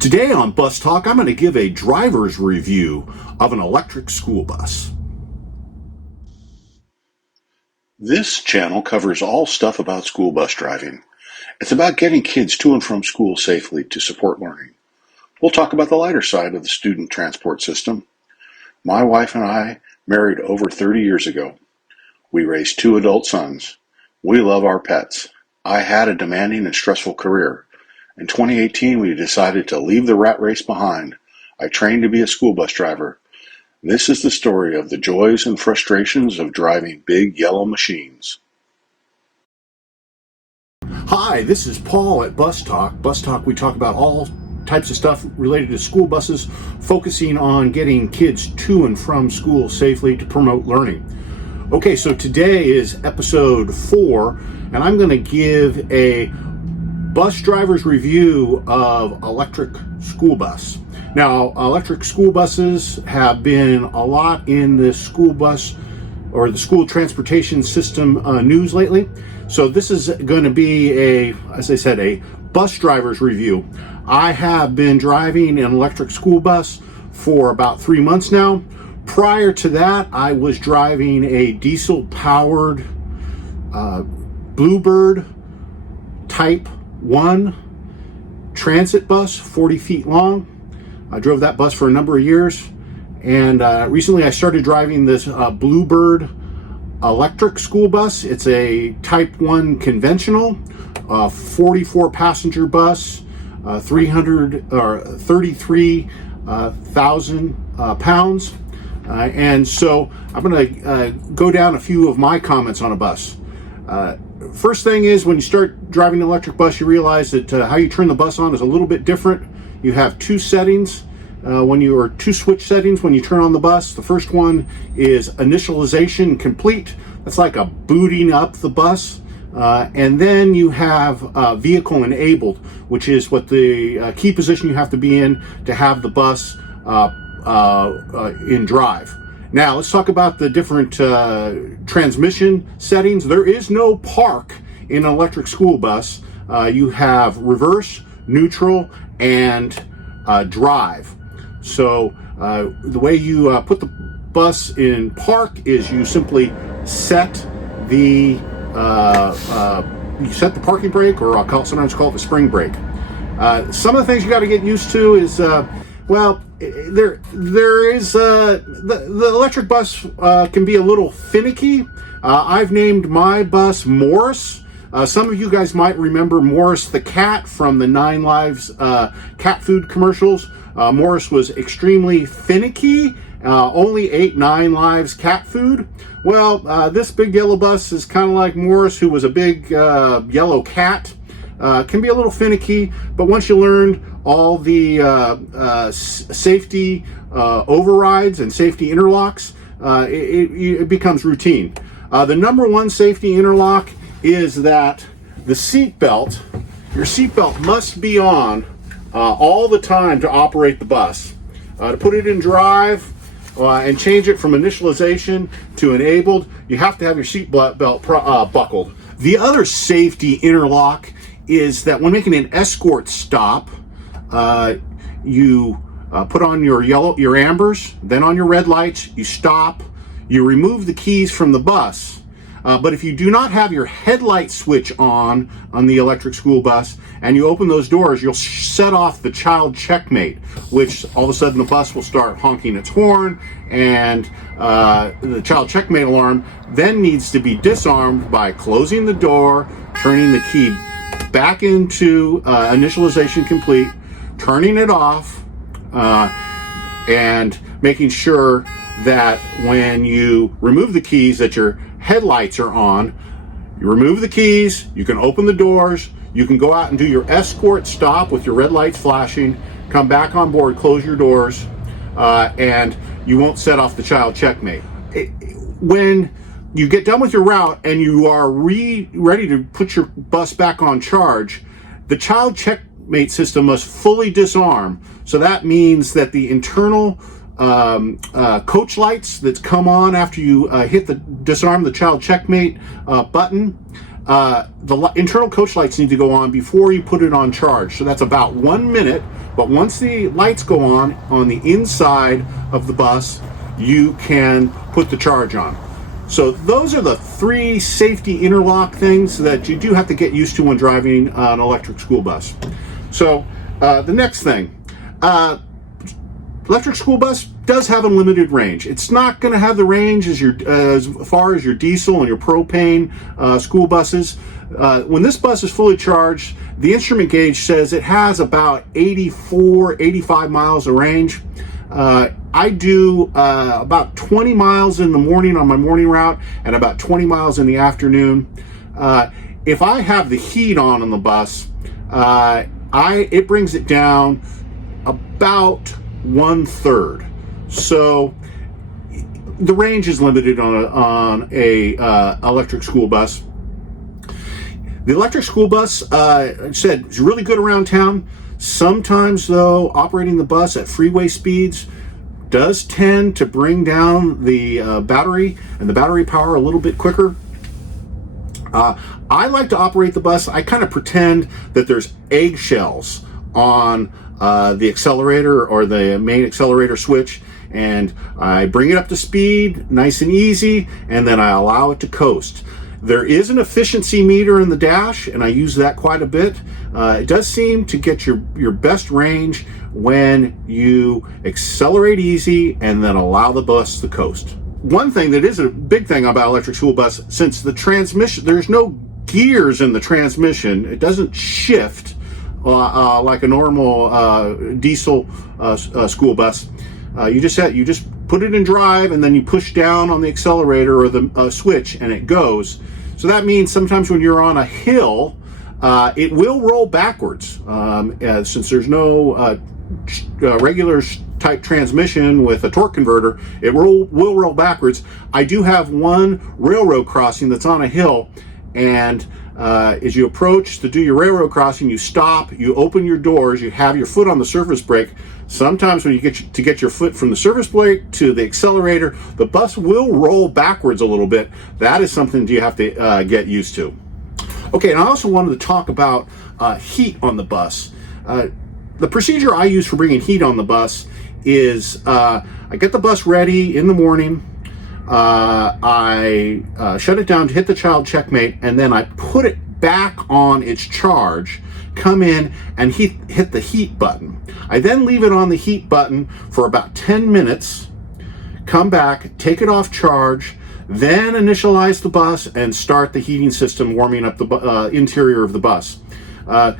Today on Bus Talk, I'm going to give a driver's review of an electric school bus. This channel covers all stuff about school bus driving. It's about getting kids to and from school safely to support learning. We'll talk about the lighter side of the student transport system. My wife and I married over 30 years ago. We raised 2 adult sons. We love our pets. I had a demanding and stressful career. In 2018, we decided to leave the rat race behind. I trained to be a school bus driver. This is the story of the joys and frustrations of driving big yellow machines. Hi, this is Paul at Bus Talk. Bus Talk, we talk about all types of stuff related to school buses, focusing on getting kids to and from school safely to promote learning. Okay, so today is episode 4, and I'm going to give a bus driver's review of electric school bus. Now, electric school buses have been a lot in the school bus or the school transportation system news lately. So this is going to be as I said, a bus driver's review. I have been driving an electric school bus for about 3 months now. Prior to that, I was driving a diesel-powered Bluebird Type 1 transit bus, 40 feet long. I drove that bus for a number of years, and recently I started driving this Bluebird electric school bus. It's a Type 1 conventional, 44 passenger bus, 33,000 pounds. And so I'm going to go down a few of my comments on a bus. First thing is, when you start driving an electric bus, you realize that how you turn the bus on is a little bit different. You have 2 settings or 2 switch settings when you turn on the bus. The first one is initialization complete. That's like a booting up the bus. And then you have vehicle enabled, which is what the key position you have to be in to have the bus in drive. Now, let's talk about the different transmission settings. There is no park in an electric school bus. You have reverse, neutral, and drive. So the way you put the bus in park is you simply set the parking brake, or sometimes call it the spring brake. Some of the things you got to get used to is there is the electric bus can be a little finicky. I've named my bus Morris. Some of you guys might remember Morris the cat from the 9 Lives cat food commercials. Morris was extremely finicky, only ate 9 Lives cat food. Well, this big yellow bus is kind of like Morris, who was a big yellow cat. Can be a little finicky, but once you learn all the safety overrides and safety interlocks, it becomes routine. The number one safety interlock is that the your seatbelt must be on all the time to operate the bus. To put it in drive and change it from initialization to enabled, you have to have your seatbelt buckled. The other safety interlock is that when making an escort stop, you put on your ambers, then on your red lights, you stop, you remove the keys from the bus. But if you do not have your headlight switch on the electric school bus, and you open those doors, you'll set off the child checkmate, which all of a sudden the bus will start honking its horn, and the child checkmate alarm then needs to be disarmed by closing the door, turning the key back into initialization complete, turning it off, and making sure that when you remove the keys that your headlights are on. You remove the keys, you can open the doors, you can go out and do your escort stop with your red lights flashing, come back on board, close your doors, and you won't set off the child checkmate. When you get done with your route and you are ready to put your bus back on charge, the child checkmate system must fully disarm. So that means that the internal coach lights that come on after you disarm the child checkmate button, the internal coach lights need to go on before you put it on charge. So that's about 1 minute but once the lights go on the inside of the bus, you can put the charge on. So those are the 3 safety interlock things that you do have to get used to when driving an electric school bus. So the next thing, electric school bus does have a limited range. It's not going to have the range as far as your diesel and your propane school buses. When this bus is fully charged, the instrument gauge says it has about 85 miles of range. I do about 20 miles in the morning on my morning route and about 20 miles in the afternoon. If I have the heat on the bus, it brings it down about 1/3. So the range is limited on a electric school bus. The electric school bus, like I said, is really good around town. Sometimes, though, operating the bus at freeway speeds does tend to bring down the battery and the battery power a little bit quicker. I like to operate the bus. I kind of pretend that there's eggshells on the accelerator or the main accelerator switch, and I bring it up to speed nice and easy, and then I allow it to coast. There is an efficiency meter in the dash, and I use that quite a bit. It does seem to get your best range when you accelerate easy and then allow the bus to coast. One thing that is a big thing about electric school bus, since the transmission, there's no gears in the transmission, it doesn't shift like a normal diesel school bus. You just put it in drive, and then you push down on the accelerator or the switch, and it goes. So that means sometimes when you're on a hill, it will roll backwards. Since there's no regular type transmission with a torque converter, it will roll backwards. I do have one railroad crossing that's on a hill, and as you approach to do your railroad crossing, you stop, you open your doors, you have your foot on the surface brake. Sometimes when you get your foot from the surface brake to the accelerator, the bus will roll backwards a little bit. That is something you have to get used to. Okay, and I also wanted to talk about heat on the bus. The procedure I use for bringing heat on the bus is I get the bus ready in the morning. I shut it down to hit the child checkmate, and then I put it back on its charge, come in and hit the heat button. I then leave it on the heat button for about 10 minutes, come back, take it off charge, then initialize the bus and start the heating system, warming up the interior of the bus. Now,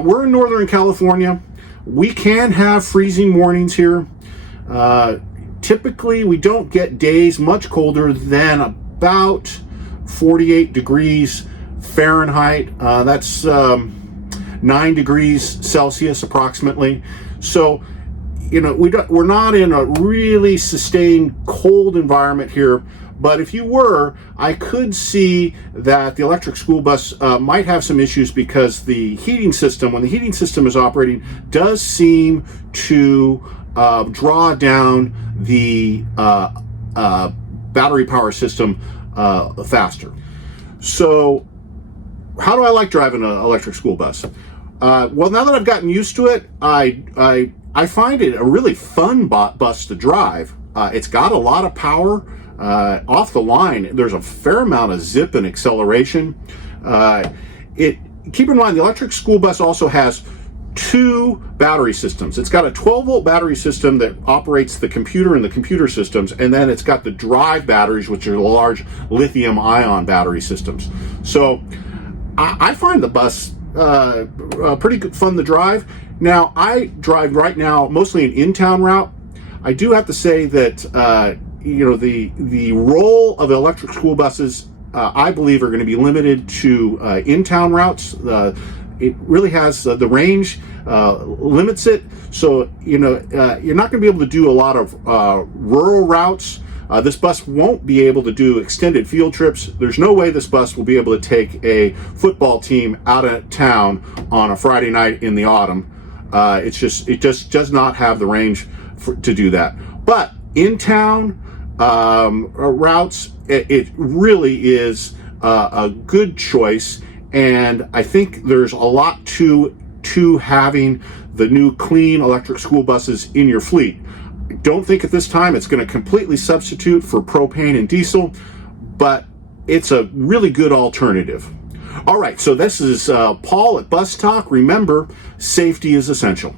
we're in Northern California. We can have freezing mornings here. Typically, we don't get days much colder than about 48 degrees Fahrenheit. That's 9 degrees Celsius approximately. So, we're not in a really sustained cold environment here. But if you were, I could see that the electric school bus might have some issues because the heating system, when the heating system is operating, does seem to draw down the battery power system faster. So how do I like driving an electric school bus? Well, now that I've gotten used to it, I find it a really fun bus to drive. It's got a lot of power. Off the line, there's a fair amount of zip and acceleration. Keep in mind, the electric school bus also has 2 battery systems. It's got a 12-volt battery system that operates the computer and the computer systems, and then it's got the drive batteries, which are large lithium-ion battery systems. So I find the bus pretty good, fun to drive. Now, I drive right now mostly an in-town route. I do have to say that the role of electric school buses, I believe, are going to be limited to in-town routes. It really has the range limits it, so you're not going to be able to do a lot of rural routes. This bus won't be able to do extended field trips. There's no way this bus will be able to take a football team out of town on a Friday night in the autumn. It just does not have the range to do that. But in town routes, it really is a good choice, and I think there's a lot to to having the new clean electric school buses in your fleet. Don't think at this time it's going to completely substitute for propane and diesel, but it's a really good alternative. All right, so this is Paul at Bus Talk. Remember, safety is essential.